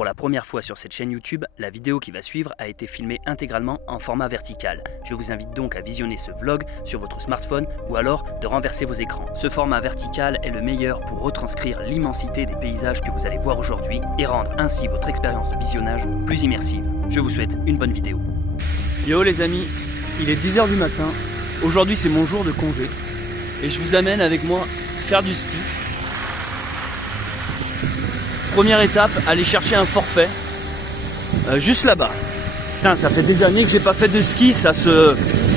Pour la première fois sur cette chaîne YouTube, la vidéo qui va suivre a été filmée intégralement en format vertical. Je vous invite donc à visionner ce vlog sur votre smartphone ou alors de renverser vos écrans. Ce format vertical est le meilleur pour retranscrire l'immensité des paysages que vous allez voir aujourd'hui et rendre ainsi votre expérience de visionnage plus immersive. Je vous souhaite une bonne vidéo. Yo les amis, il est 10 h du matin. Aujourd'hui c'est mon jour de congé et je vous amène avec moi faire du ski. Première étape, aller chercher un forfait juste là-bas. Putain, ça fait des années que j'ai pas fait de ski, ça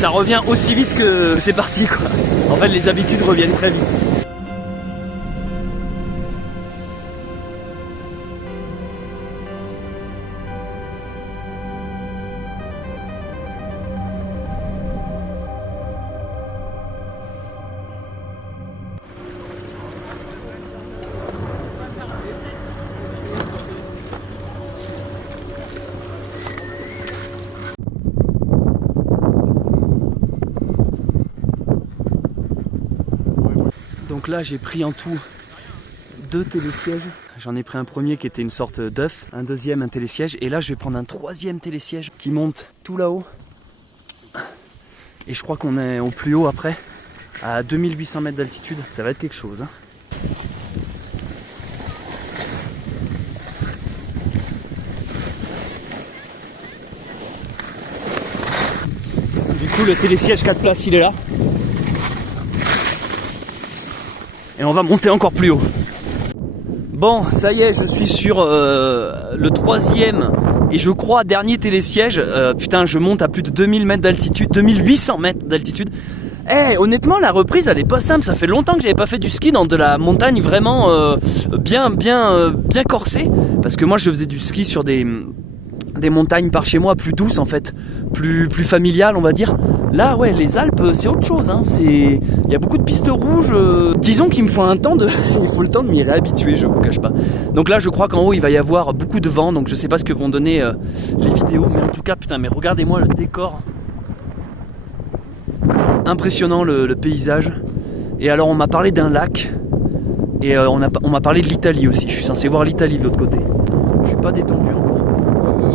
revient aussi vite que c'est parti quoi. En fait les habitudes reviennent très vite. Donc là j'ai pris en tout 2 télésièges. J'en ai pris un premier qui était une sorte d'œuf, un deuxième un télésiège et là je vais prendre un troisième télésiège qui monte tout là-haut. Et je crois qu'on est au plus haut après, à 2800 mètres d'altitude. Ça va être quelque chose hein. Du coup le télésiège 4 places il est là. Et on va monter encore plus haut. Bon, ça y est, je suis sur le troisième et je crois dernier télésiège. Putain, je monte à plus de 2000 mètres d'altitude, 2800 mètres d'altitude. Eh, honnêtement, la reprise, elle est pas simple. Ça fait longtemps que j'avais pas fait du ski dans de la montagne vraiment bien corsée. Parce que moi, je faisais du ski sur des montagnes par chez moi plus douces en fait, plus familiales on va dire. Là ouais, les Alpes c'est autre chose hein. Il y a beaucoup de pistes rouges, disons qu'il me faut un temps il faut le temps de m'y réhabituer, je vous cache pas. Donc là je crois qu'en haut il va y avoir beaucoup de vent, donc je sais pas ce que vont donner les vidéos, mais en tout cas putain, mais regardez-moi le décor. Impressionnant le paysage. Et alors on m'a parlé d'un lac et on m'a parlé de l'Italie aussi. Je suis censé voir l'Italie de l'autre côté. Je suis pas détendu encore.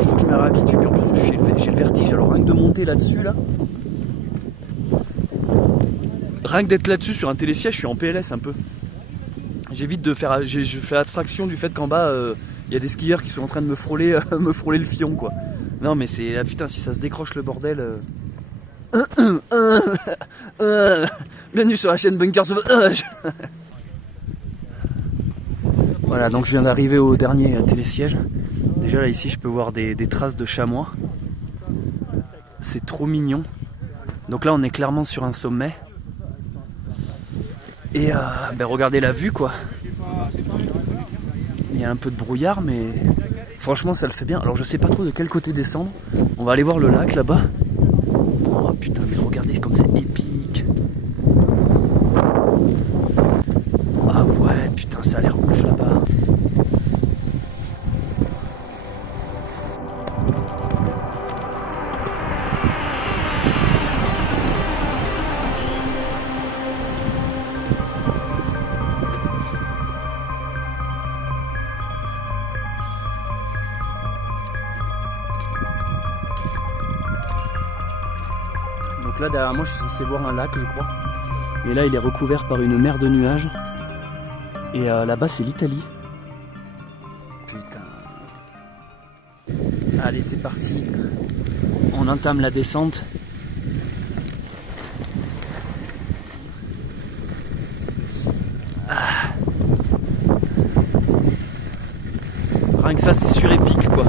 Il faut que je me réhabitue, puis en plus j'ai le vertige, alors rien que de monter là-dessus là. Rien que d'être là-dessus sur un télésiège, je suis en PLS un peu. J'évite de faire. Je fais abstraction du fait qu'en bas il y a des skieurs qui sont en train de me frôler le fion quoi. Non mais c'est. Ah, putain, si ça se décroche le bordel. Bienvenue sur la chaîne Bunkers of Hush. Voilà, donc je viens d'arriver au dernier télésiège. Déjà là ici je peux voir des traces de chamois. C'est trop mignon. Donc là on est clairement sur un sommet. Et regardez la vue quoi. Il y a un peu de brouillard mais franchement ça le fait bien. Alors je sais pas trop de quel côté descendre. On va aller voir le lac là-bas. Oh putain mais regardez comme c'est épique. Ah ouais putain ça a l'air ouf là-bas. Donc là derrière moi je suis censé voir un lac je crois. Et là il est recouvert par une mer de nuages. Et là-bas c'est l'Italie. Putain. Allez c'est parti. On entame la descente. Ah. Rien que ça c'est surépique quoi.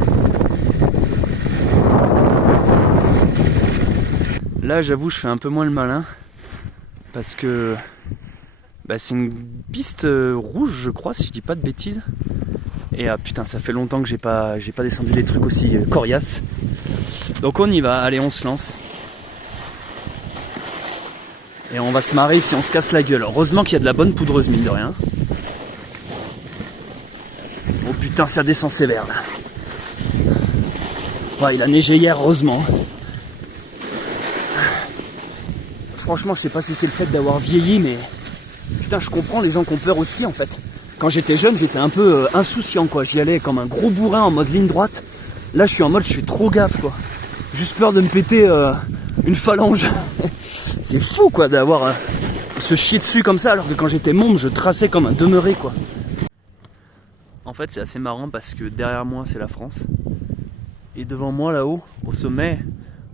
Là j'avoue je fais un peu moins le malin parce que c'est une piste rouge je crois si je dis pas de bêtises. Et putain ça fait longtemps que j'ai pas descendu des trucs aussi coriaces. Donc on y va, allez on se lance. Et on va se marrer si on se casse la gueule. Heureusement qu'il y a de la bonne poudreuse mine de rien. Oh putain ça descend sévère là. Ouais, il a neigé hier heureusement. Franchement, je sais pas si c'est le fait d'avoir vieilli, mais putain, je comprends les gens qui ont peur au ski en fait. Quand j'étais jeune, j'étais un peu insouciant, quoi. J'y allais comme un gros bourrin en mode ligne droite. Là, je suis en mode, je fais trop gaffe, quoi. Juste peur de me péter une phalange. C'est fou, quoi, d'avoir se chier dessus comme ça, alors que quand j'étais môme, je traçais comme un demeuré, quoi. En fait, c'est assez marrant parce que derrière moi, c'est la France. Et devant moi, là-haut, au sommet,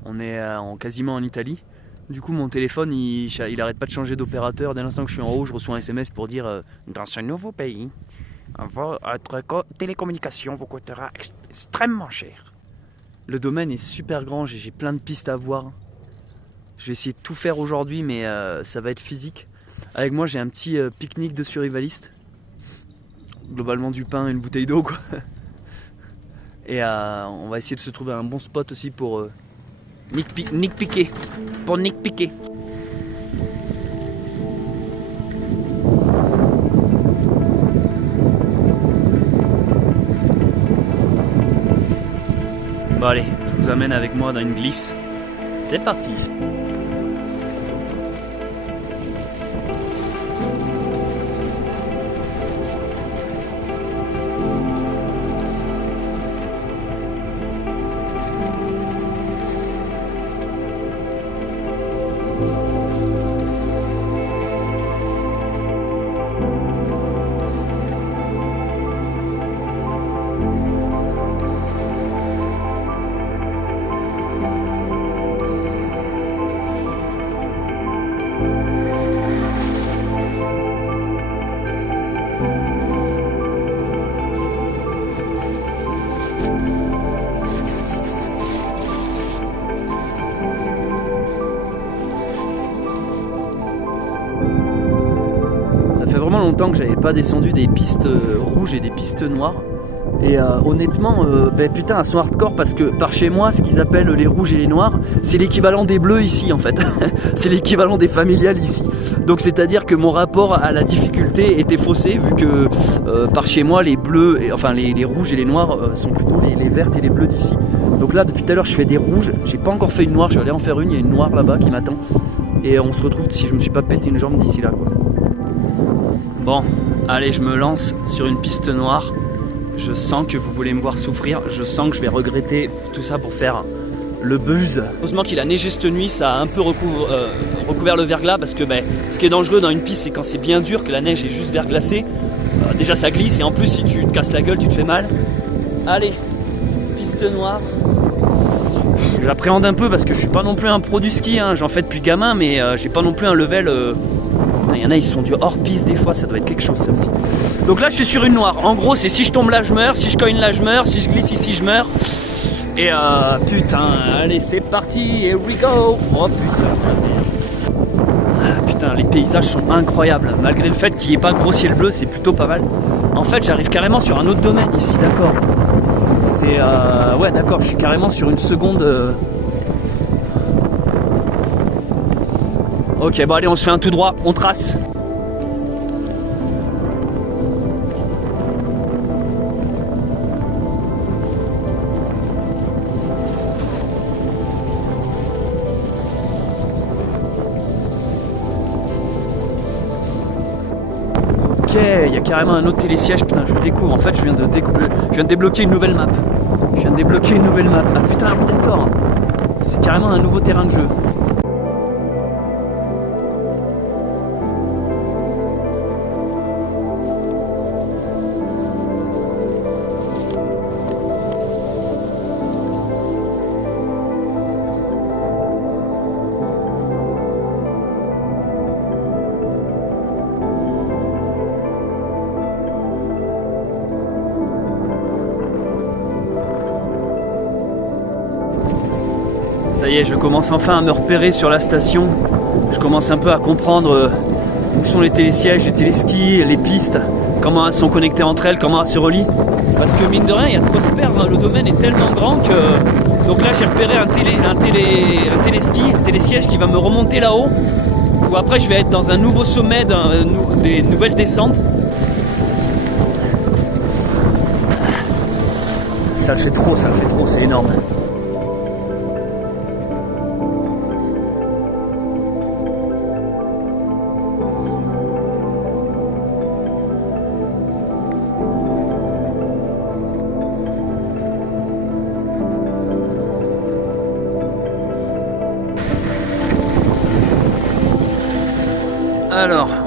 on est quasiment en Italie. Du coup, mon téléphone, il arrête pas de changer d'opérateur. Dès l'instant que je suis en haut, je reçois un SMS pour dire dans ce nouveau pays, votre télécommunication vous coûtera extrêmement cher. Le domaine est super grand, j'ai plein de pistes à voir. Je vais essayer de tout faire aujourd'hui, mais ça va être physique. Avec moi, j'ai un petit pique-nique de survivaliste. Globalement du pain et une bouteille d'eau, quoi. Et on va essayer de se trouver un bon spot aussi pour Nick Piquet. Pour Nick Piquet. Bon allez, je vous amène avec moi dans une glisse. C'est parti. Ça fait vraiment longtemps que j'avais pas descendu des pistes rouges et des pistes noires. Et honnêtement, putain, elles sont hardcore parce que par chez moi, ce qu'ils appellent les rouges et les noirs, c'est l'équivalent des bleus ici en fait. C'est l'équivalent des familiales ici. Donc c'est-à-dire que mon rapport à la difficulté était faussé vu que par chez moi, les bleus, les rouges et les noirs sont plutôt les vertes et les bleus d'ici. Donc là, depuis tout à l'heure, je fais des rouges. J'ai pas encore fait une noire, je vais aller en faire une. Il y a une noire là-bas qui m'attend. Et on se retrouve si je me suis pas pété une jambe d'ici là, quoi. Bon, allez, je me lance sur une piste noire. Je sens que vous voulez me voir souffrir. Je sens que je vais regretter tout ça pour faire le buzz. Heureusement qu'il a neigé cette nuit, ça a un peu recouvert le verglas. Parce que ce qui est dangereux dans une piste, c'est quand c'est bien dur, que la neige est juste verglacée. Déjà ça glisse et en plus si tu te casses la gueule, tu te fais mal. Allez, piste noire. J'appréhende un peu parce que je suis pas non plus un pro du ski, hein. J'en fais depuis gamin, mais j'ai pas non plus un level... Il y en a, ils se font du hors-piste des fois, ça doit être quelque chose ça aussi. Donc là je suis sur une noire, en gros c'est si je tombe là je meurs, si je cogne là je meurs, si je glisse ici je meurs. Et putain, allez c'est parti, here we go. Oh putain ça merde. Putain, les paysages sont incroyables, malgré le fait qu'il n'y ait pas gros ciel bleu, c'est plutôt pas mal. En fait j'arrive carrément sur un autre domaine ici, d'accord. C'est ouais d'accord, je suis carrément sur une seconde... Ok, bon allez, on se fait un tout droit, on trace. Ok, il y a carrément un autre télésiège, putain, je le découvre. En fait, je viens de débloquer une nouvelle map. Ah putain, oui d'accord. C'est carrément un nouveau terrain de jeu. Ça y est, je commence enfin à me repérer sur la station. Je commence un peu à comprendre où sont les télésièges, les téléskis, les pistes, comment elles sont connectées entre elles, comment elles se relient. Parce que mine de rien, il y a de quoi se perdre, hein. Le domaine est tellement grand que... Donc là, j'ai repéré un téléski, un télésiège qui va me remonter là-haut. Où après, je vais être dans un nouveau sommet, des nouvelles descentes. Ça le fait trop, c'est énorme.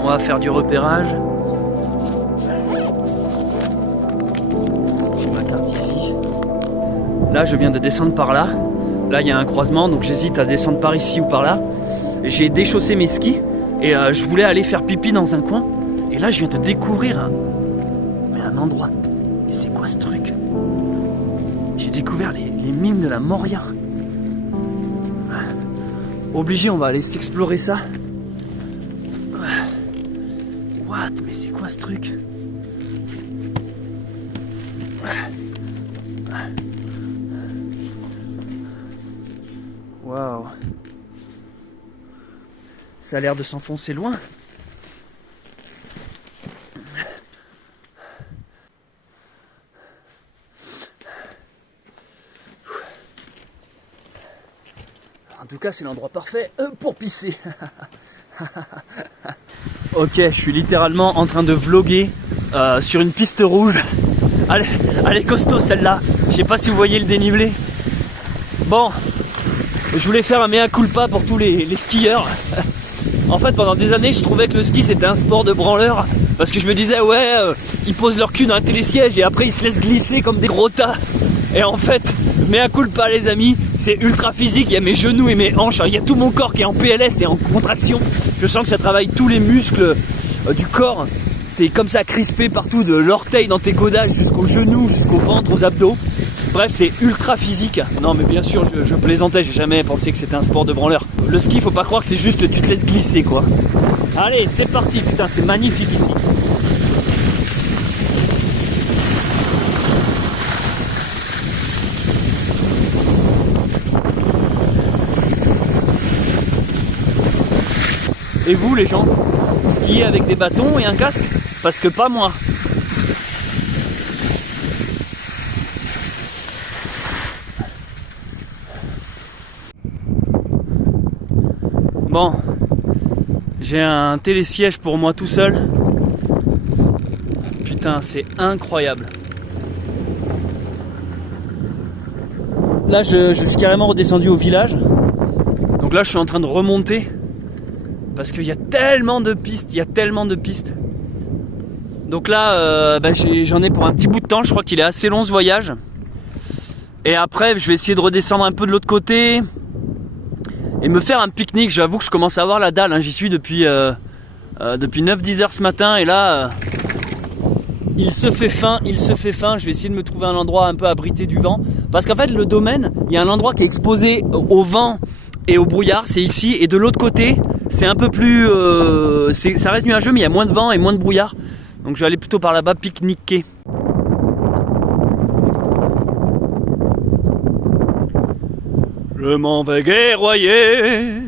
va faire du repérage. J'ai ma carte ici. Là, je viens de descendre par là. Là, il y a un croisement, donc j'hésite à descendre par ici ou par là. J'ai déchaussé mes skis et je voulais aller faire pipi dans un coin. Et là, je viens de découvrir un endroit. Mais c'est quoi ce truc? J'ai découvert les mines de la Moria. Obligé, on va aller s'explorer ça. What? Mais c'est quoi ce truc? Waouh. Ça a l'air de s'enfoncer loin. En tout cas, c'est l'endroit parfait pour pisser. Ok, je suis littéralement en train de vlogger sur une piste rouge. Elle est costaud celle-là. Je sais pas si vous voyez le dénivelé. Bon, je voulais faire un mea culpa pour tous les skieurs. En fait, pendant des années, je trouvais que le ski c'était un sport de branleurs. Parce que je me disais, ouais, ils posent leur cul dans un télésiège et après ils se laissent glisser comme des gros tas. Et en fait, mea culpa les amis, c'est ultra physique, il y a mes genoux et mes hanches, il y a tout mon corps qui est en PLS et en contraction. Je sens que ça travaille tous les muscles du corps. T'es comme ça crispé partout, de l'orteil dans tes godages jusqu'aux genoux, jusqu'au ventre, aux abdos. Bref, c'est ultra physique. Non mais bien sûr, je plaisantais, j'ai jamais pensé que c'était un sport de branleur. Le ski, faut pas croire que c'est juste tu te laisses glisser quoi. Allez, c'est parti, putain, c'est magnifique ici. Et vous les gens, vous skiez avec des bâtons et un casque? Parce que pas moi. Bon, j'ai un télésiège pour moi tout seul. Putain, c'est incroyable. Là, je suis carrément redescendu au village. Donc là, je suis en train de remonter. Parce qu'il y a tellement de pistes, Donc là, j'en ai pour un petit bout de temps. Je crois qu'il est assez long ce voyage. Et après, je vais essayer de redescendre un peu de l'autre côté. Et me faire un pique-nique. J'avoue que je commence à avoir la dalle. J'y suis depuis 9-10 heures ce matin. Et là, il se fait faim. Je vais essayer de me trouver un endroit un peu abrité du vent. Parce qu'en fait, le domaine, il y a un endroit qui est exposé au vent et au brouillard. C'est ici. Et de l'autre côté, c'est un peu plus... ça reste nuageux, mais il y a moins de vent et moins de brouillard. Donc je vais aller plutôt par là-bas pique-niquer. Je m'en vais guerroyer,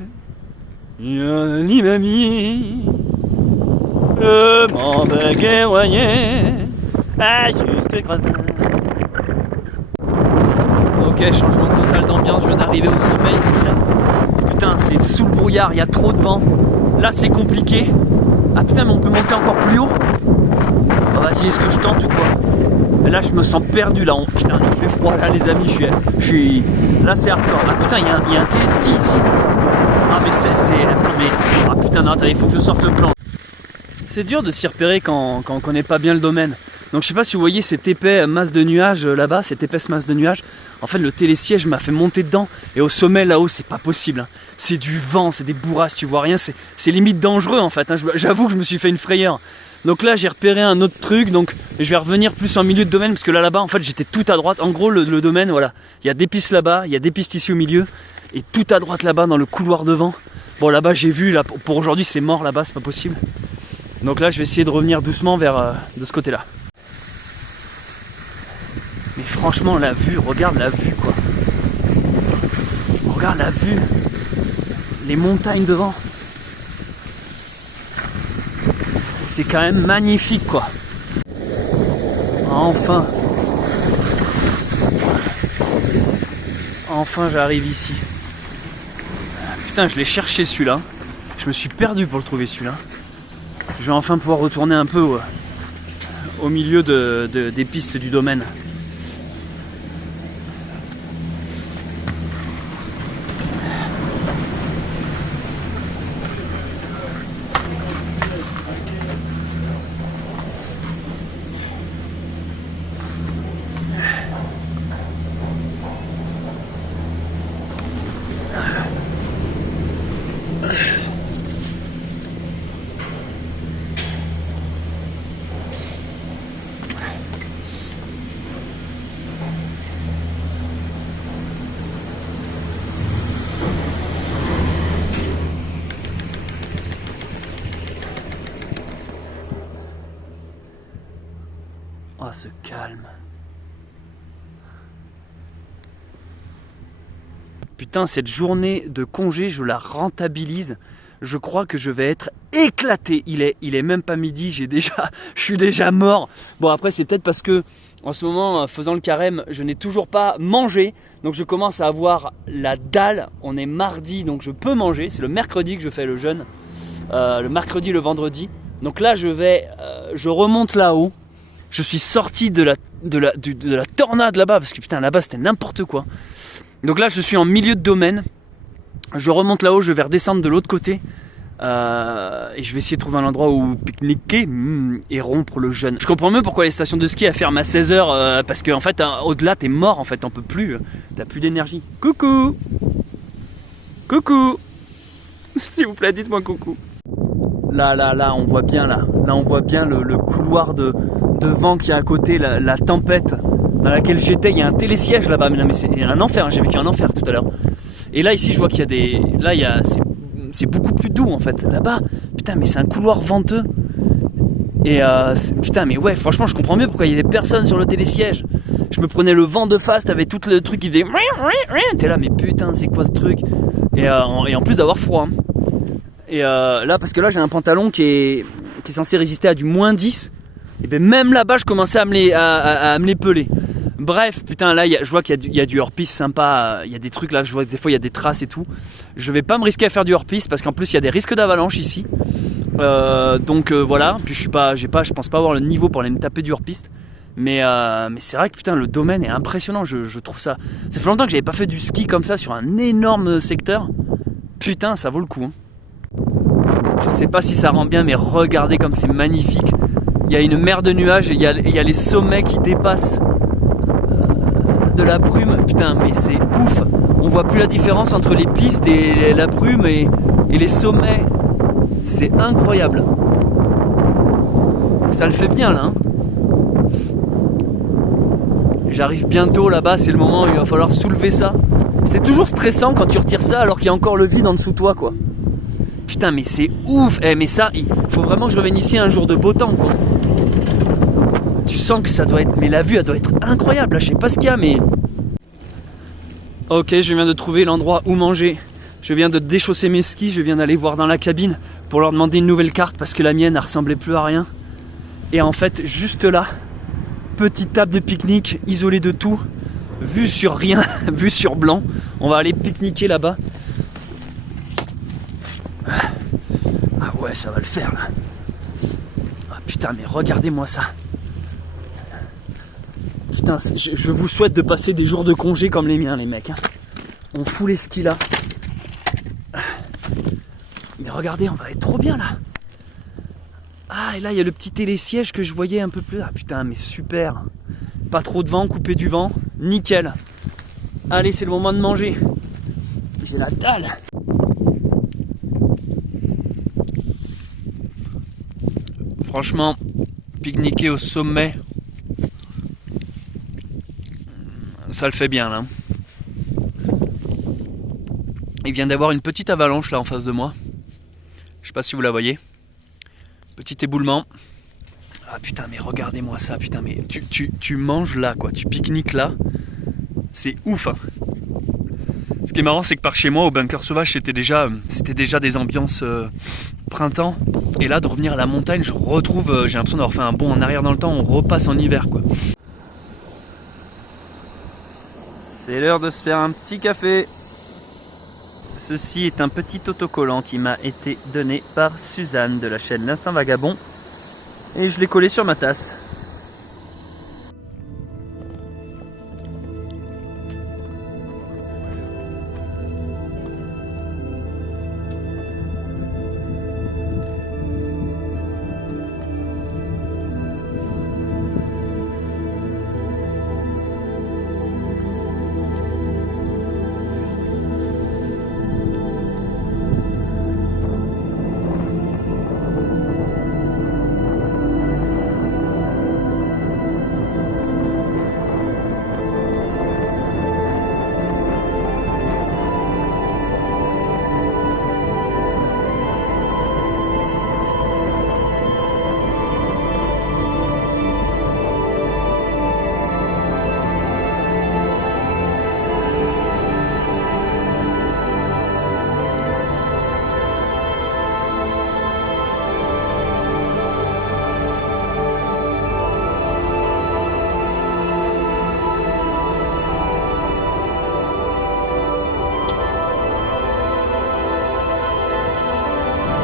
ni mamie. Je m'en vais guerroyer, juste écrasé. Ok, changement total d'ambiance, je viens d'arriver au sommet ici là. Putain, c'est sous le brouillard, il y a trop de vent. Là, c'est compliqué. Ah putain, mais on peut monter encore plus haut. Oh, vas-y, est-ce que je tente ou quoi? Et là, je me sens perdu là. Putain, il fait froid là, les amis. Je suis... Là, c'est hardcore. Ah putain, il y a un téléski ici. Ah, mais c'est... Attends, mais... Ah putain, non, attends, il faut que je sorte le plan. C'est dur de s'y repérer quand on connaît pas bien le domaine. Donc, je sais pas si vous voyez cette épais masse de nuages là-bas, cette épaisse masse de nuages. En fait, le télésiège m'a fait monter dedans. Et au sommet, là-haut, c'est pas possible. C'est du vent, c'est des bourrasques, tu vois rien. C'est limite dangereux, en fait. J'avoue que je me suis fait une frayeur. Donc là, j'ai repéré un autre truc. Donc, je vais revenir plus en milieu de domaine. Parce que là-bas, en fait, j'étais tout à droite. En gros, le domaine, voilà. Il y a des pistes là-bas. Il y a des pistes ici au milieu. Et tout à droite là-bas, dans le couloir devant. Bon, là-bas, j'ai vu. Là, pour aujourd'hui, c'est mort là-bas. C'est pas possible. Donc là, je vais essayer de revenir doucement vers de ce côté-là. Mais franchement, la vue, regarde la vue, quoi. Regarde la vue. Les montagnes devant. C'est quand même magnifique, quoi. Enfin. Enfin, j'arrive ici. Putain, je l'ai cherché, celui-là. Je me suis perdu pour le trouver, celui-là. Je vais enfin pouvoir retourner un peu au milieu des pistes du domaine. ce calme. Putain, cette journée de congé, je la rentabilise. Je crois que je vais être éclaté. Il est même pas midi, je suis déjà mort. Bon, après, c'est peut-être parce que en ce moment, faisant le carême, je n'ai toujours pas mangé. Donc je commence à avoir la dalle. On est mardi, donc je peux manger. C'est le mercredi que je fais le jeûne. Le mercredi, le vendredi. Donc là, je remonte là-haut. Je suis sorti de la tornade là-bas. Parce que putain, là-bas, c'était n'importe quoi. Donc là, je suis en milieu de domaine. Je remonte là-haut, je vais redescendre de l'autre côté. Et je vais essayer de trouver un endroit où pique-niquer et rompre le jeûne. Je comprends mieux pourquoi les stations de ski ferment à 16h. Parce qu'en fait, au-delà, t'es mort. En fait, t'en peux plus. T'as plus d'énergie. Coucou. Coucou. S'il vous plaît, dites-moi coucou. Là, on voit bien là. Là, on voit bien le couloir de vent qui est à côté, la tempête dans laquelle j'étais. Il y a un télésiège là-bas, mais c'est un enfer, j'ai vécu un enfer tout à l'heure. Et là ici je vois qu'il y a des... Là c'est beaucoup plus doux en fait. Là-bas, putain mais c'est un couloir venteux. Et putain mais ouais, franchement je comprends mieux pourquoi il y avait personne sur le télésiège. Je me prenais le vent de face, t'avais tout le truc qui faisait... T'es là mais putain c'est quoi ce truc. Et en plus d'avoir froid. Et là parce que là j'ai un pantalon qui est censé résister à du moins 10. Et bien même là-bas je commençais à me les peler. Bref, putain là je vois qu'il y a du hors-piste sympa. Il y a des trucs là, je vois que des fois il y a des traces et tout. Je vais pas me risquer à faire du hors-piste parce qu'en plus il y a des risques d'avalanche ici. Donc voilà, puis je pense pas avoir le niveau pour aller me taper du hors-piste. Mais c'est vrai que putain le domaine est impressionnant, je trouve ça. Ça fait longtemps que j'avais pas fait du ski comme ça sur un énorme secteur. Putain ça vaut le coup. Je sais pas si ça rend bien mais regardez comme c'est magnifique. Il y a une mer de nuages, il y a les sommets qui dépassent de la brume. Putain, mais c'est ouf. On voit plus la différence entre les pistes et la brume et les sommets. C'est incroyable. Ça le fait bien là. Hein. J'arrive bientôt là-bas, c'est le moment où il va falloir soulever ça. C'est toujours stressant quand tu retires ça alors qu'il y a encore le vide en dessous de toi quoi. Putain mais c'est ouf. Mais ça, il faut vraiment que je revienne ici un jour de beau temps quoi. Tu sens que ça doit être... Mais la vue elle doit être incroyable. Là je sais pas ce qu'il y a mais... Ok, je viens de trouver l'endroit où manger. Je viens de déchausser mes skis. Je viens d'aller voir dans la cabine pour leur demander une nouvelle carte parce que la mienne elle ressemblait plus à rien. Et en fait juste là, petite table de pique-nique isolée de tout, vue sur rien, vue sur blanc. On va aller pique-niquer là-bas. Ah ouais, ça va le faire là. Ah putain, mais regardez-moi ça. Putain, je vous souhaite de passer des jours de congé comme les miens, les mecs. Hein. On fout les skis là. Mais regardez, on va être trop bien là. Ah, et là, il y a le petit télésiège que je voyais un peu plus. Ah putain, mais super. Pas trop de vent, coupé du vent. Nickel. Allez, c'est le moment de manger. J'ai la dalle. Franchement, pique-niquer au sommet, ça le fait bien là. Il vient d'avoir une petite avalanche là en face de moi. Je sais pas si vous la voyez. Petit éboulement. Ah putain mais regardez-moi ça, putain mais tu manges là quoi, tu pique-niques là. C'est ouf hein. Ce qui est marrant c'est que par chez moi au bunker sauvage c'était déjà des ambiances printemps. Et là de revenir à la montagne je retrouve, j'ai l'impression d'avoir fait un bond en arrière dans le temps, on repasse en hiver quoi. C'est l'heure de se faire un petit café. Ceci est un petit autocollant qui m'a été donné par Suzanne de la chaîne L'Instinct Vagabond. Et je l'ai collé sur ma tasse.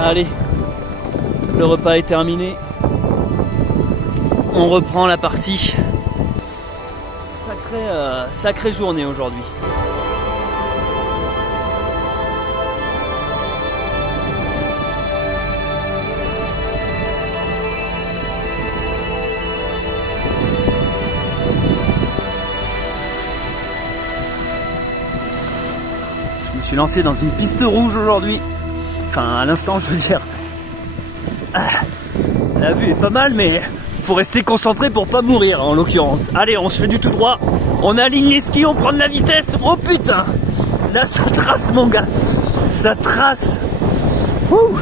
Allez, le repas est terminé. On reprend la partie. Sacrée journée aujourd'hui. Je me suis lancé dans une piste rouge aujourd'hui. Enfin, à l'instant, je veux dire. La vue est pas mal, mais faut rester concentré pour pas mourir en l'occurrence. Allez, on se fait du tout droit. On aligne les skis, on prend de la vitesse. Oh putain! Là, ça trace, mon gars. Ça trace. Ouh.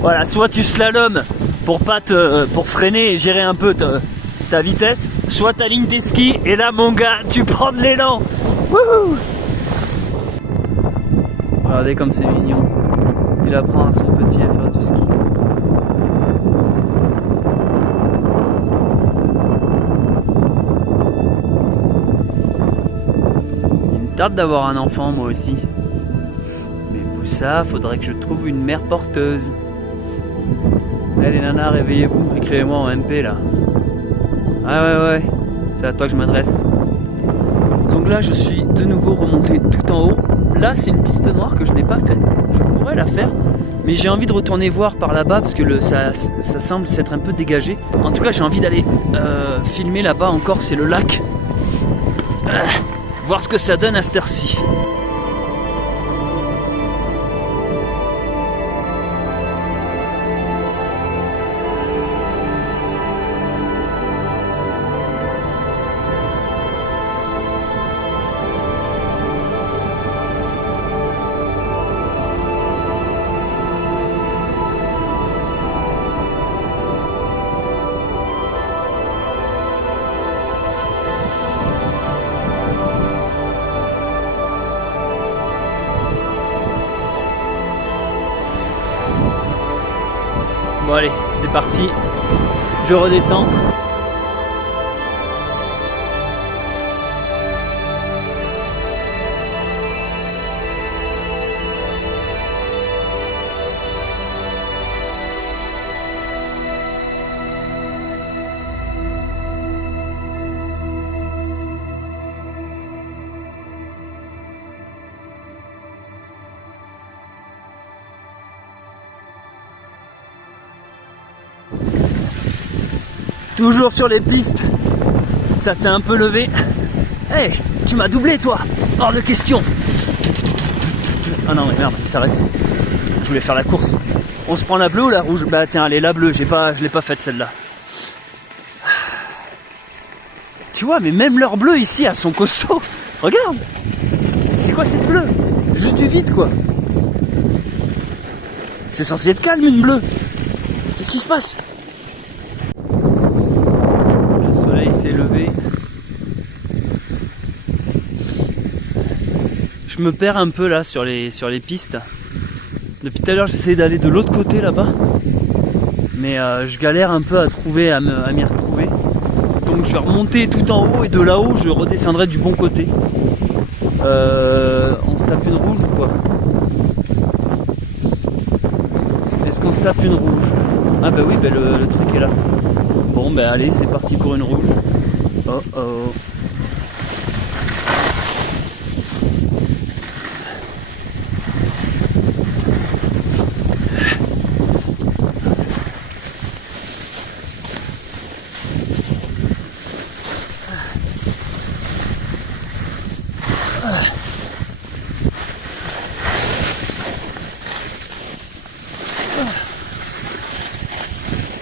Voilà, soit tu slalomes pour freiner et gérer un peu ta vitesse, soit t'alignes tes skis et là, mon gars, tu prends de l'élan. Wouhou! Regardez comme c'est mignon. Il apprend à son petit à faire du ski. Il me tarde d'avoir un enfant, moi aussi. Mais pour ça, faudrait que je trouve une mère porteuse. Allez les nanas, réveillez-vous, écrivez-moi en MP là. Ah ouais, c'est à toi que je m'adresse. Donc là, je suis de nouveau remonté tout en haut. Là, c'est une piste noire que je n'ai pas faite. Je pourrais la faire, mais j'ai envie de retourner voir par là-bas parce que ça semble s'être un peu dégagé. En tout cas, j'ai envie d'aller filmer là-bas encore, c'est le lac. Voir ce que ça donne à cette heure-ci. Bon allez, c'est parti, je redescends. Toujours sur les pistes. Ça s'est un peu levé. Hey, tu m'as doublé toi. Hors de question. Ah non mais merde, il s'arrête. Je voulais faire la course. On se prend la bleue ou la rouge? Bah tiens, allez, la bleue, je l'ai pas faite celle-là. Tu vois, mais même leur bleu ici, elles sont costauds. Regarde. C'est quoi cette bleue? Juste du vide quoi. C'est censé être calme une bleue. Qu'est-ce qui se passe? Le soleil s'est levé. Je me perds un peu là sur les pistes. Depuis tout à l'heure j'essaie d'aller de l'autre côté là-bas. Mais je galère un peu à m'y retrouver. Donc je vais remonter tout en haut et de là-haut je redescendrai du bon côté. On se tape une rouge ou quoi? Est-ce qu'on se tape une rouge? Ah bah oui, bah le truc est là. Bon bah allez, c'est parti pour une rouge. Oh oh.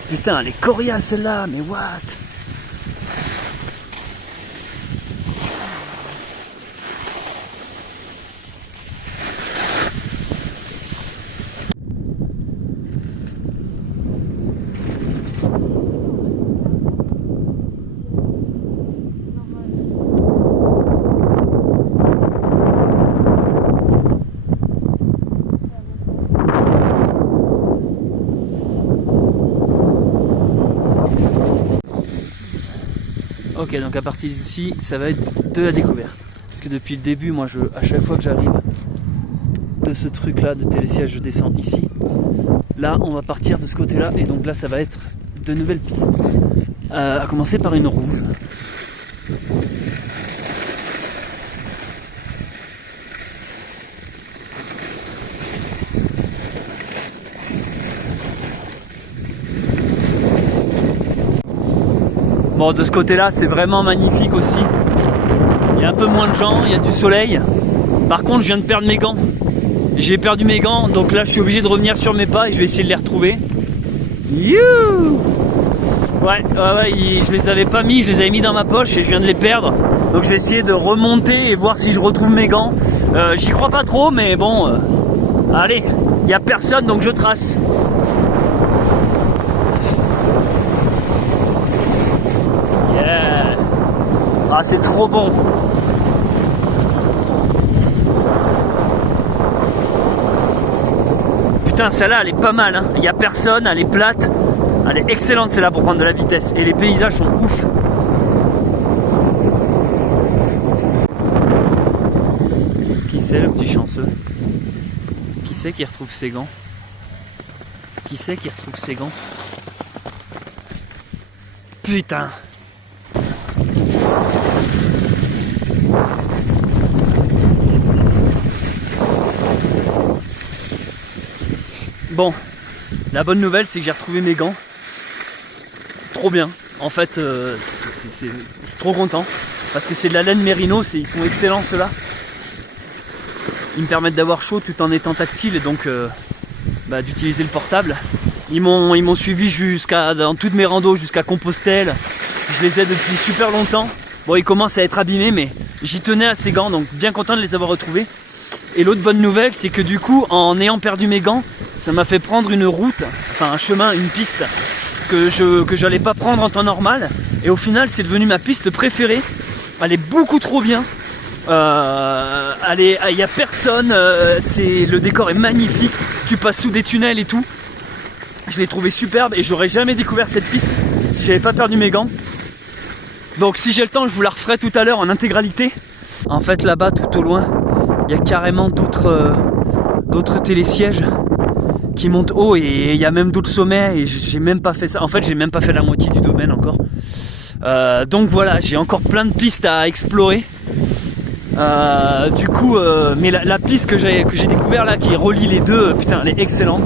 Putain, elle est coriace celle-là, mais what? Ok, donc à partir d'ici, ça va être de la découverte. Parce que depuis le début, moi, à chaque fois que j'arrive de ce truc-là, de télésiège, je descends ici. Là, on va partir de ce côté-là, et donc là, ça va être de nouvelles pistes. À commencer par une rouge. Bon, de ce côté-là, c'est vraiment magnifique aussi. Il y a un peu moins de gens, il y a du soleil. Par contre, je viens de perdre mes gants. J'ai perdu mes gants, donc là, je suis obligé de revenir sur mes pas et je vais essayer de les retrouver. Youhou! Ouais, je les avais pas mis, je les avais mis dans ma poche et je viens de les perdre. Donc je vais essayer de remonter et voir si je retrouve mes gants. J'y crois pas trop, mais bon, allez, il n'y a personne, donc je trace. Yeah! Ah, c'est trop bon. Putain, celle-là, elle est pas mal, hein. Il n'y a personne, elle est plate. Elle est excellente, celle-là, pour prendre de la vitesse. Et les paysages sont ouf. Qui c'est le petit chanceux? Qui c'est qui retrouve ses gants? Qui c'est qui retrouve ses gants? Putain! Bon, la bonne nouvelle, c'est que j'ai retrouvé mes gants. Trop bien. En fait, je suis trop content. Parce que c'est de la laine mérino, ils sont excellents ceux-là. Ils me permettent d'avoir chaud tout en étant tactile et donc d'utiliser le portable. Ils m'ont suivi dans toutes mes randos jusqu'à Compostelle. Je les ai depuis super longtemps. Bon, ils commencent à être abîmés, mais j'y tenais à ces gants, donc bien content de les avoir retrouvés. Et l'autre bonne nouvelle, c'est que du coup, en ayant perdu mes gants, ça m'a fait prendre une route, enfin un chemin, une piste que j'allais pas prendre en temps normal. Et au final, c'est devenu ma piste préférée. Elle est beaucoup trop bien. Il y a personne. Le décor est magnifique. Tu passes sous des tunnels et tout. Je l'ai trouvé superbe et j'aurais jamais découvert cette piste si j'avais pas perdu mes gants. Donc si j'ai le temps, je vous la referai tout à l'heure en intégralité. En fait, là-bas, tout au loin, il y a carrément d'autres télésièges qui montent haut et il y a même d'autres sommets et j'ai même pas fait ça. En fait, j'ai même pas fait la moitié du domaine encore. Donc voilà, j'ai encore plein de pistes à explorer. Mais la piste que j'ai découvert là, qui relie les deux, putain, elle est excellente.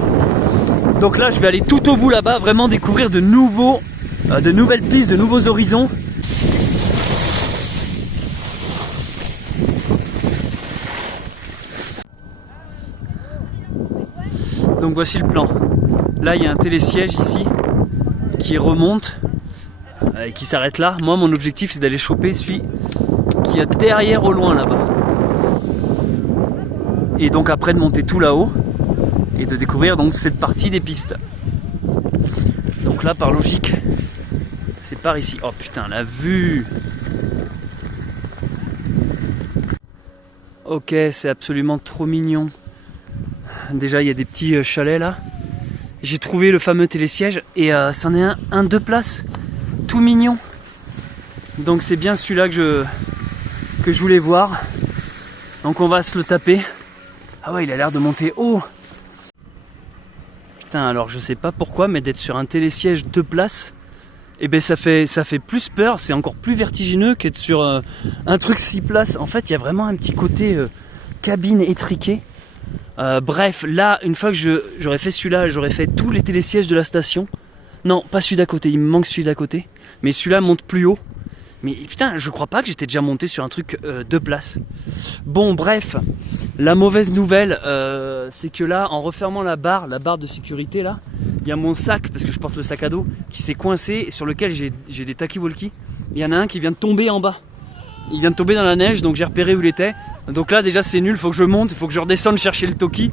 Donc là, je vais aller tout au bout là-bas, vraiment découvrir de nouvelles pistes, de nouveaux horizons. Donc voici le plan. Là, il y a un télésiège ici qui remonte et qui s'arrête là. Moi, mon objectif, c'est d'aller choper celui qui est derrière au loin là-bas. Et donc après de monter tout là-haut et de découvrir donc cette partie des pistes. Donc là, par logique, c'est par ici. Oh putain, la vue! Ok, c'est absolument trop mignon. Déjà, il y a des petits chalets là. J'ai trouvé le fameux télésiège et c'en est un 2 places, tout mignon. Donc c'est bien celui-là que je voulais voir. Donc on va se le taper. Ah ouais, il a l'air de monter haut. Putain, alors je sais pas pourquoi, mais d'être sur un télésiège 2 places, eh ben ça fait plus peur. C'est encore plus vertigineux qu'être sur un truc 6 places. En fait, il y a vraiment un petit côté cabine étriquée. Bref, là, une fois que j'aurais fait celui-là, j'aurais fait tous les télésièges de la station. Non, pas celui d'à côté, il me manque celui d'à côté. Mais celui-là monte plus haut. Mais putain, je crois pas que j'étais déjà monté sur un truc 2 places. Bon, bref, la mauvaise nouvelle, c'est que là, en refermant la barre de sécurité, là, il y a mon sac, parce que je porte le sac à dos, qui s'est coincé, sur lequel j'ai des talkie-walkie. Il y en a un qui vient de tomber en bas. Il vient de tomber dans la neige, donc j'ai repéré où il était. Donc là déjà c'est nul, faut que je monte, il faut que je redescende chercher le Toki.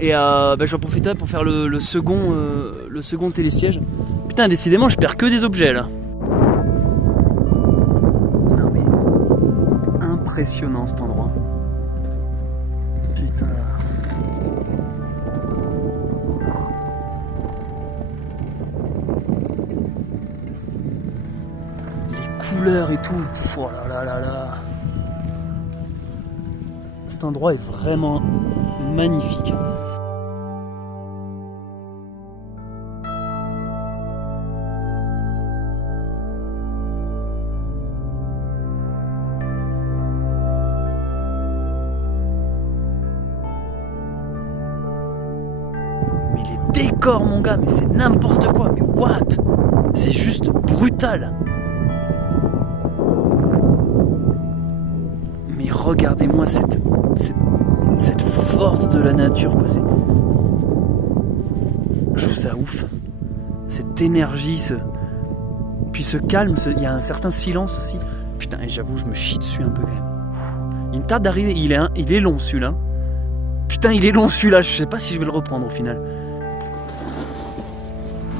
Et je vais en profiter pour faire le second télésiège. Putain, décidément je perds que des objets là. Non mais impressionnant cet endroit. Putain. Les couleurs et tout. Oh là là là là. Cet endroit est vraiment magnifique. décor mon gars, mais c'est n'importe quoi, mais what? C'est juste brutal. Mais regardez-moi cette force de la nature, quoi. Je trouve ça ouf. Cette énergie, puis ce calme, il y a un certain silence aussi. Putain, et j'avoue, je me chie dessus un peu quand même. Il me tarde d'arriver, il est long celui-là. Putain, il est long celui-là, je sais pas si je vais le reprendre au final.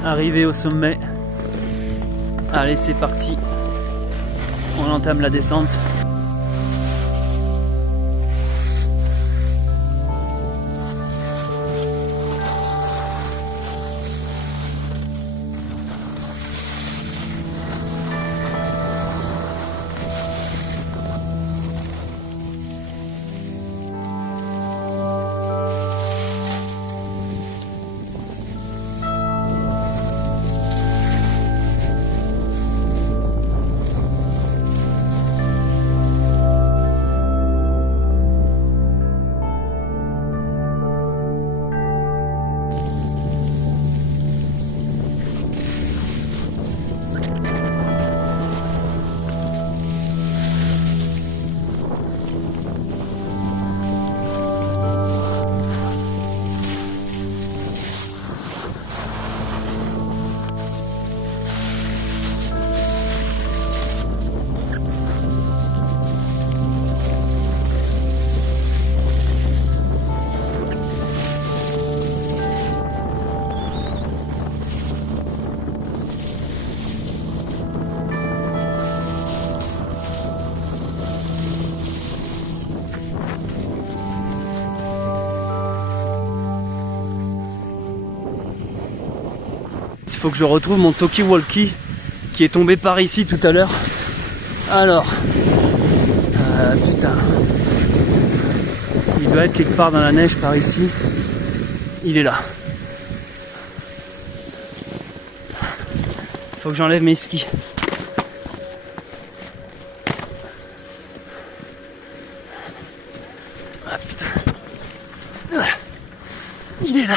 Arrivé au sommet. Allez, c'est parti. On entame la descente. Il faut que je retrouve mon talkie-walkie qui est tombé par ici tout à l'heure. Alors, putain, il doit être quelque part dans la neige par ici. Il est là. Faut que j'enlève mes skis. Ah putain. Il est là.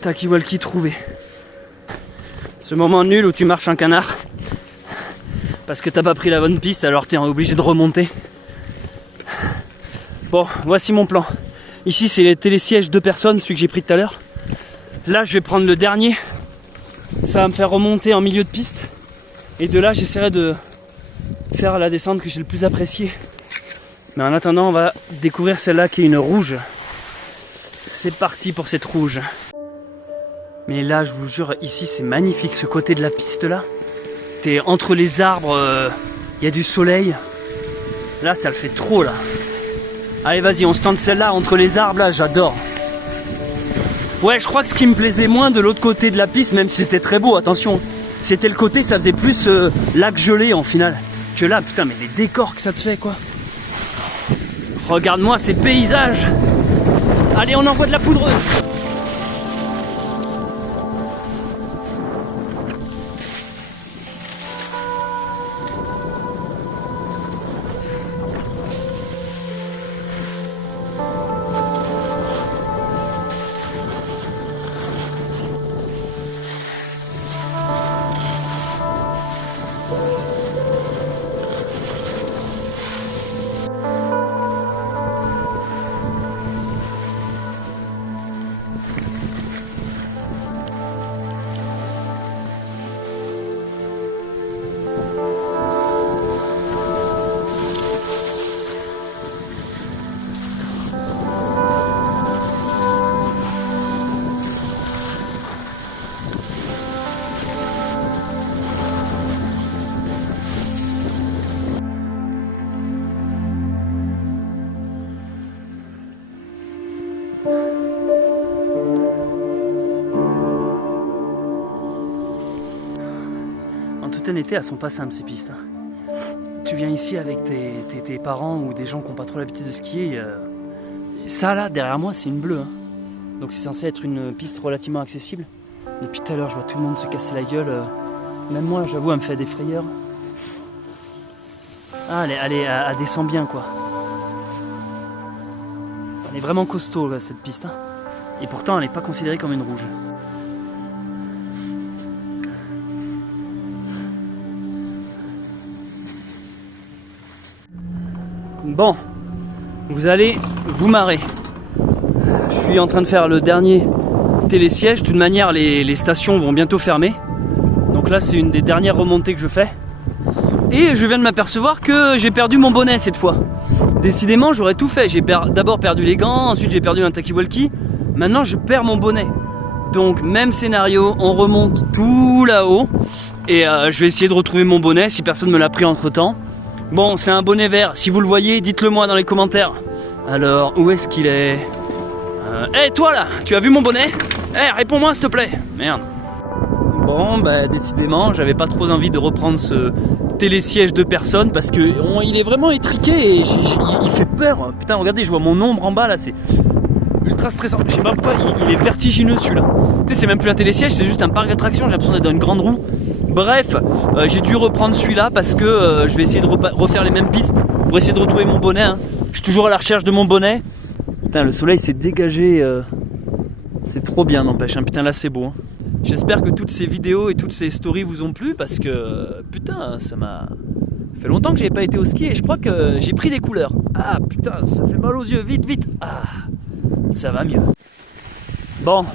Talkie-walkie trouvé. Ce moment nul où tu marches un canard parce que t'as pas pris la bonne piste, alors t'es obligé de remonter. Bon, voici mon plan. Ici c'est les télésièges 2 personnes, celui que j'ai pris tout à l'heure. Là je vais prendre le dernier. Ça va me faire remonter en milieu de piste. Et de là j'essaierai de faire la descente que j'ai le plus appréciée. Mais en attendant on va découvrir celle-là qui est une rouge. C'est parti pour cette rouge. Mais là, je vous jure, ici c'est magnifique, ce côté de la piste là. T'es entre les arbres, y a du soleil. Là, ça le fait trop là. Allez, vas-y, on se tente celle-là, entre les arbres là, j'adore. Ouais, je crois que ce qui me plaisait moins de l'autre côté de la piste, même si c'était très beau, attention, c'était le côté, ça faisait plus lac gelé en finale. Que là, putain, mais les décors que ça te fait quoi. Regarde-moi ces paysages. Allez, on envoie de la poudreuse. Été, elles sont pas simples ces pistes. Tu viens ici avec tes parents ou des gens qui n'ont pas trop l'habitude de skier. Ça là, derrière moi, c'est une bleue. Hein. Donc c'est censé être une piste relativement accessible. Depuis tout à l'heure, je vois tout le monde se casser la gueule. Même moi, j'avoue, elle me fait des frayeurs. Ah, elle descend bien quoi. Elle est vraiment costaud là, cette piste. Hein. Et pourtant, elle n'est pas considérée comme une rouge. Bon, vous allez vous marrer. Je suis en train de faire le dernier télésiège. De toute manière, les stations vont bientôt fermer. Donc là, c'est une des dernières remontées que je fais. Et je viens de m'apercevoir que j'ai perdu mon bonnet cette fois. Décidément, j'aurais tout fait. J'ai d'abord perdu les gants, ensuite j'ai perdu un talkie-walkie. Maintenant, je perds mon bonnet. Donc, même scénario, on remonte tout là-haut. Et je vais essayer de retrouver mon bonnet si personne ne me l'a pris entre-temps. Bon, c'est un bonnet vert. Si vous le voyez, dites-le moi dans les commentaires. Alors, où est-ce qu'il est, Hey, toi là, tu as vu mon bonnet? Hey, réponds-moi s'il te plaît. Merde. Bon, bah décidément, j'avais pas trop envie de reprendre ce télésiège de personnes parce que il est vraiment étriqué et il fait peur. Putain, regardez, je vois mon ombre en bas là, c'est ultra stressant. Je sais pas pourquoi, il est vertigineux celui-là. Tu sais, c'est même plus un télésiège, c'est juste un parc d'attractions. J'ai l'impression d'être dans une grande roue. Bref, j'ai dû reprendre celui-là parce que je vais essayer de refaire les mêmes pistes pour essayer de retrouver mon bonnet. Hein. Je suis toujours à la recherche de mon bonnet. Putain, le soleil s'est dégagé. C'est trop bien, n'empêche. Hein. Putain, là, c'est beau. Hein. J'espère que toutes ces vidéos et toutes ces stories vous ont plu parce que, putain, ça m'a fait longtemps que j'avais pas été au ski et je crois que j'ai pris des couleurs. Ah, putain, ça fait mal aux yeux. Vite, vite. Ah, ça va mieux. Bon,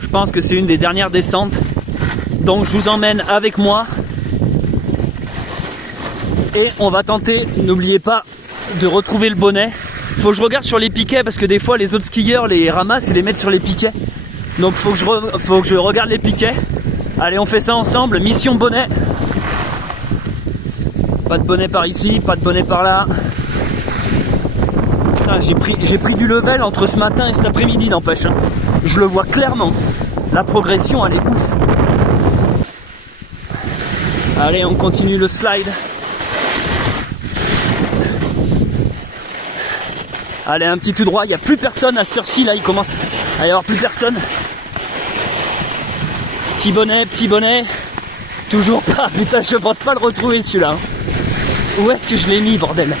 je pense que c'est une des dernières descentes. Donc je vous emmène avec moi et on va tenter, n'oubliez pas de retrouver le bonnet. Faut que je regarde sur les piquets parce que des fois les autres skieurs les ramassent et les mettent sur les piquets. Donc faut que je regarde les piquets. Allez, on fait ça ensemble, mission bonnet. Pas de bonnet par ici, pas de bonnet par là. Putain, j'ai pris du level entre ce matin et cet après-midi, n'empêche. Hein. Je le vois clairement. La progression, elle est ouf. Allez, on continue le slide. Allez, un petit tout droit. Il n'y a plus personne à cette heure-ci. Là, il commence à y avoir plus personne. Petit bonnet, petit bonnet. Toujours pas. Putain, je pense pas le retrouver celui-là. Où est-ce que je l'ai mis, bordel?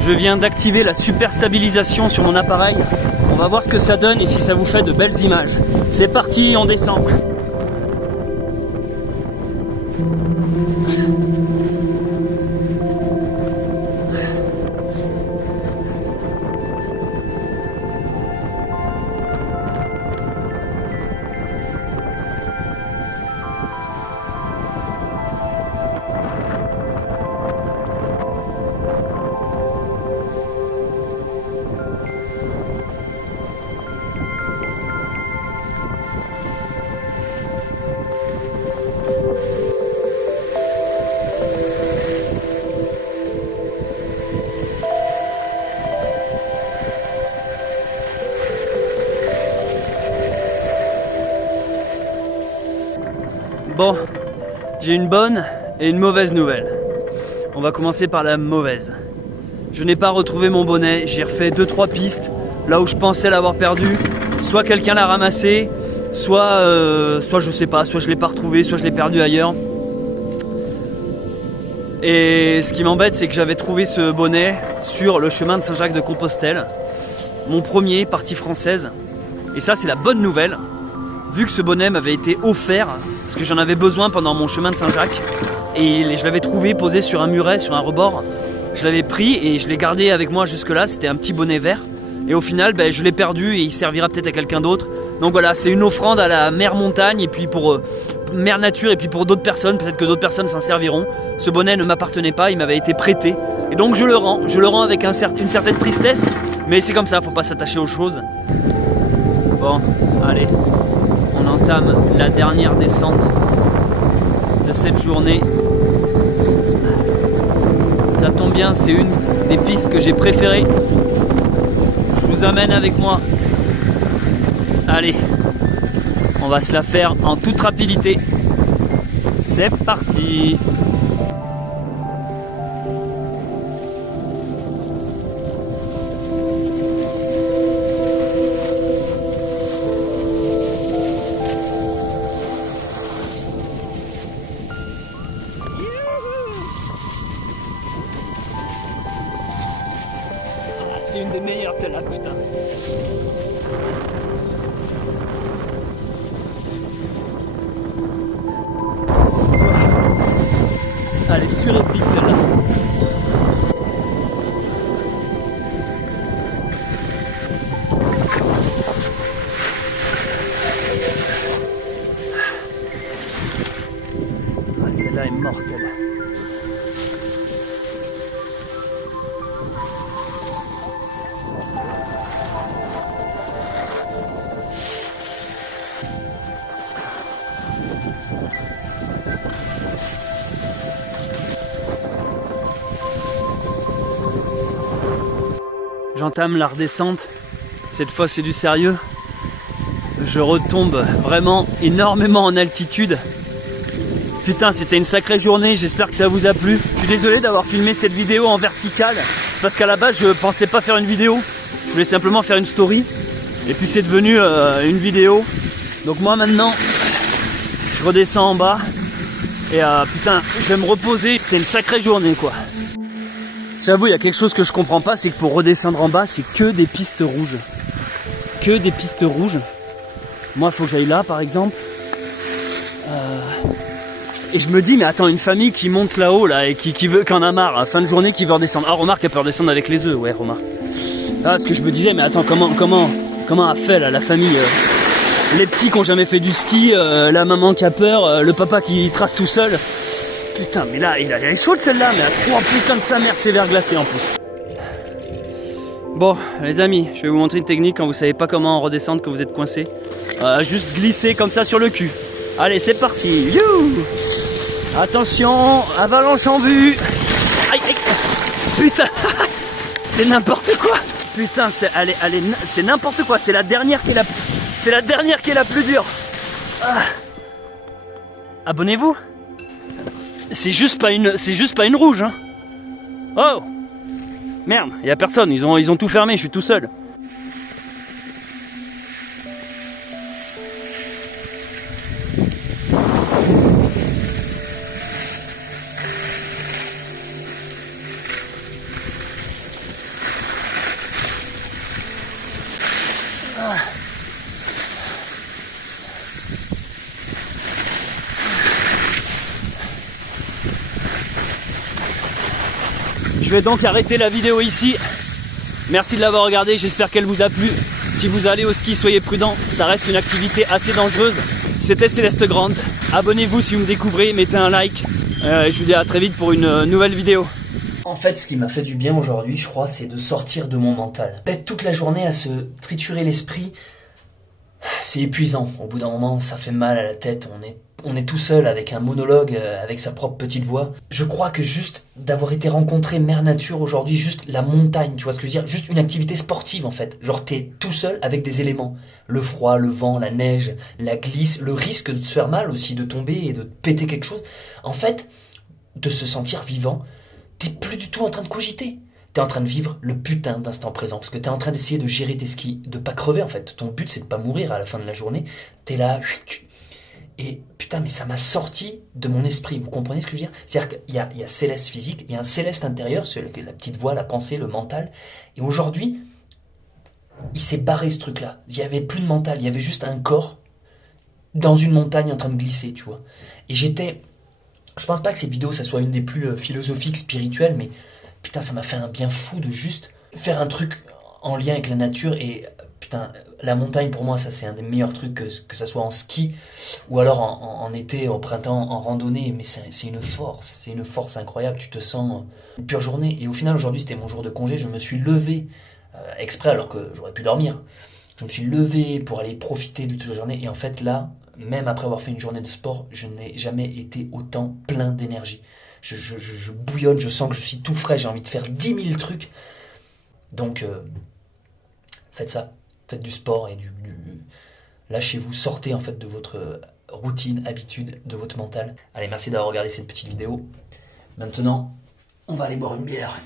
Je viens d'activer la super stabilisation sur mon appareil. On va voir ce que ça donne et si ça vous fait de belles images. C'est parti, on descend. Bon, j'ai une bonne et une mauvaise nouvelle. On va commencer par la mauvaise. Je n'ai pas retrouvé mon bonnet, j'ai refait 2-3 pistes, là où je pensais l'avoir perdu. Soit quelqu'un l'a ramassé, soit je sais pas, soit je l'ai pas retrouvé, soit je l'ai perdu ailleurs. Et ce qui m'embête, c'est que j'avais trouvé ce bonnet sur le chemin de Saint-Jacques-de-Compostelle. Mon premier, partie française. Et ça, c'est la bonne nouvelle. Vu que ce bonnet m'avait été offert, parce que j'en avais besoin pendant mon chemin de Saint-Jacques, et je l'avais trouvé posé sur un muret, sur un rebord. Je l'avais pris et je l'ai gardé avec moi jusque là, c'était un petit bonnet vert. Et au final, je l'ai perdu et il servira peut-être à quelqu'un d'autre. Donc voilà, c'est une offrande à la mère montagne et puis pour mère nature et puis pour d'autres personnes, peut-être que d'autres personnes s'en serviront. Ce bonnet ne m'appartenait pas, il m'avait été prêté. Et donc je le rends avec une certaine tristesse, mais c'est comme ça, faut pas s'attacher aux choses. Bon, allez. On entame la dernière descente de cette journée. Ça tombe bien, c'est une des pistes que j'ai préférées. Je vous amène avec moi. Allez, on va se la faire en toute rapidité. C'est parti! c'est une des meilleures celle-là, putain. Elle est surépique celle-là. Ah, celle-là est mortelle. J'entame la redescente, cette fois c'est du sérieux. Je retombe vraiment énormément en altitude. Putain, c'était une sacrée journée, j'espère que ça vous a plu. Je suis désolé d'avoir filmé cette vidéo en verticale, parce qu'à la base je pensais pas faire une vidéo, je voulais simplement faire une story. Et puis c'est devenu une vidéo. Donc moi maintenant, je redescends en bas. Et putain, je vais me reposer, c'était une sacrée journée quoi. J'avoue, il y a quelque chose que je comprends pas, c'est que pour redescendre en bas, c'est que des pistes rouges. Que des pistes rouges. Moi, il faut que j'aille là, par exemple. Et je me dis, mais attends, une famille qui monte là-haut, là, et qui en a marre, à fin de journée, qui veut redescendre. Ah, remarque, elle peut redescendre avec les œufs, ouais, remarque. Ah, parce que je me disais, mais attends, comment a fait, là, la famille les petits qui ont jamais fait du ski, la maman qui a peur, le papa qui trace tout seul. Putain, mais là, elle est chaude celle-là, mais oh putain de sa mère, c'est verglacé en plus. Bon, les amis, je vais vous montrer une technique quand vous savez pas comment redescendre, quand vous êtes coincé. Juste glisser comme ça sur le cul. Allez, c'est parti. You. Attention, avalanche en vue. Aïe, aïe. Putain, c'est n'importe quoi. Putain, c'est n'importe quoi. C'est la dernière qui est la plus dure. Ah. Abonnez-vous. C'est juste pas une rouge, hein. Oh merde, y a personne, ils ont tout fermé, je suis tout seul. Je vais donc arrêter la vidéo ici. Merci de l'avoir regardé, j'espère qu'elle vous a plu. Si vous allez au ski, soyez prudents, ça reste une activité assez dangereuse. C'était Céleste Grant. Abonnez-vous si vous me découvrez, mettez un like. Je vous dis à très vite pour une nouvelle vidéo. En fait, ce qui m'a fait du bien aujourd'hui, je crois, c'est de sortir de mon mental. Peut-être toute la journée à se triturer l'esprit, c'est épuisant. Au bout d'un moment, ça fait mal à la tête. On est tout seul avec un monologue, avec sa propre petite voix. Je crois que juste d'avoir été rencontré Mère Nature aujourd'hui, juste la montagne, tu vois ce que je veux dire? Juste une activité sportive en fait. Genre t'es tout seul avec des éléments. Le froid, le vent, la neige, la glisse, le risque de se faire mal aussi, de tomber et de péter quelque chose. En fait, de se sentir vivant, t'es plus du tout en train de cogiter. T'es en train de vivre le putain d'instant présent. Parce que t'es en train d'essayer de gérer tes skis, de pas crever en fait. Ton but c'est de pas mourir à la fin de la journée. T'es là... Et putain, mais ça m'a sorti de mon esprit. Vous comprenez ce que je veux dire? C'est-à-dire qu'il y a Céleste physique, il y a un Céleste intérieur, la petite voix, la pensée, le mental. Et aujourd'hui, il s'est barré ce truc-là. Il n'y avait plus de mental, il y avait juste un corps dans une montagne en train de glisser, tu vois. Et je pense pas que cette vidéo, ça soit une des plus philosophiques, spirituelles, mais putain, ça m'a fait un bien fou de juste faire un truc en lien avec la nature et... Putain, la montagne pour moi ça c'est un des meilleurs trucs que ça soit en ski ou alors en été, au printemps, en randonnée, mais c'est une force incroyable, tu te sens une pure journée. Et au final aujourd'hui c'était mon jour de congé, je me suis levé exprès alors que j'aurais pu dormir. Je me suis levé pour aller profiter de toute la journée et en fait là, même après avoir fait une journée de sport, je n'ai jamais été autant plein d'énergie. Je bouillonne, je sens que je suis tout frais, j'ai envie de faire 10 000 trucs. Donc faites ça. Faites du sport et lâchez-vous, sortez en fait de votre routine, habitude, de votre mental. Allez, merci d'avoir regardé cette petite vidéo. Maintenant, on va aller boire une bière.